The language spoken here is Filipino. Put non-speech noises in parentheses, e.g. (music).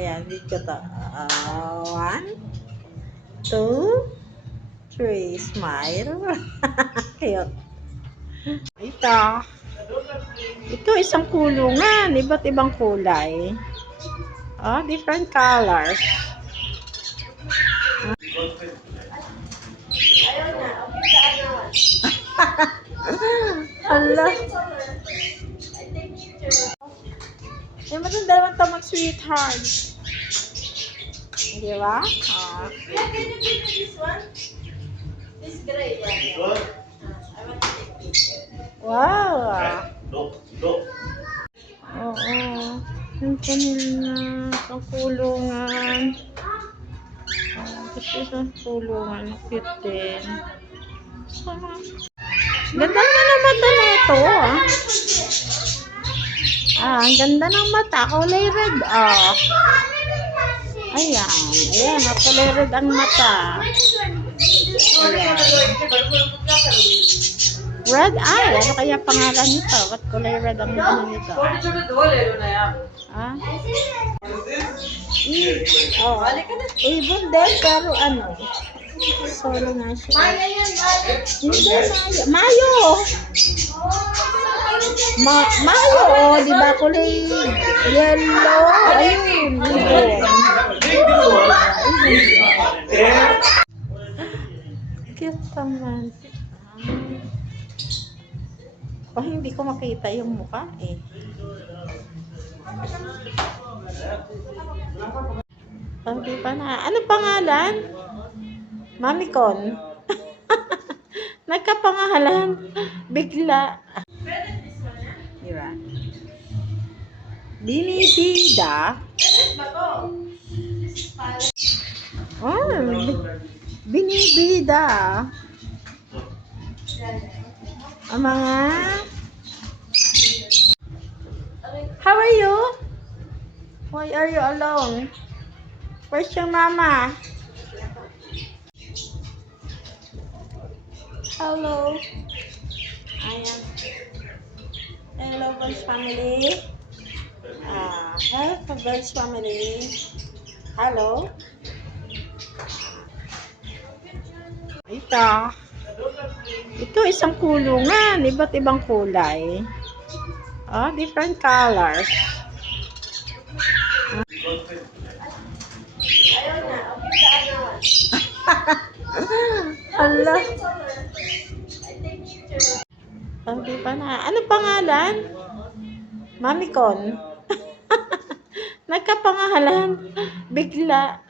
Ayan, video to. Uh, one, two, three. Smile. (laughs) Cute. Ito. Ito isang kulungan. Iba't ibang kulay. Oh, different colors. (laughs) Hala. Eh, maganda naman ito mag-sweetheart. Di ba? Ah. Yeah, can you give me this one? This gray one. Good. I want to take picture. Wow. Look, look. Oo. Yung kanila sa kulungan. Oh, gusto sa kulungan. Cute din. Ganda nga ng mata na ito, ah. Ah, ang ganda ng mata. Kulay red, ah. Ayan. Ayan, red ang mata. Ayan. Red eye. Ano kaya pangalan nito? Ba't kulay red ang ano nito? Ah? I- oh, ibon din, pero ano? Solo nga siya. Hindi, Mayo. Mayo! Ma Mayo, oh, di ba kulay yellow? Ayun. Cute naman. Oh, hindi ko makita yung mukha eh. Oh, di pa na. Ano pangalan? Mami Con. (laughs) Nagkapangalan. Bigla. Binibida. Oh, bi- binibida. Ang mga... How are you? Why are you alone? Where's your mama? Hello. Ayan. Hello, Boys family. Ah, hello, Boys family. Hello. Ito. Ito isang kulungan, iba't ibang kulay. Oh, different colors. (laughs) One. Hala. Pa na. Ano pangalan? Mami Con. Nagkapangalan. Bigla.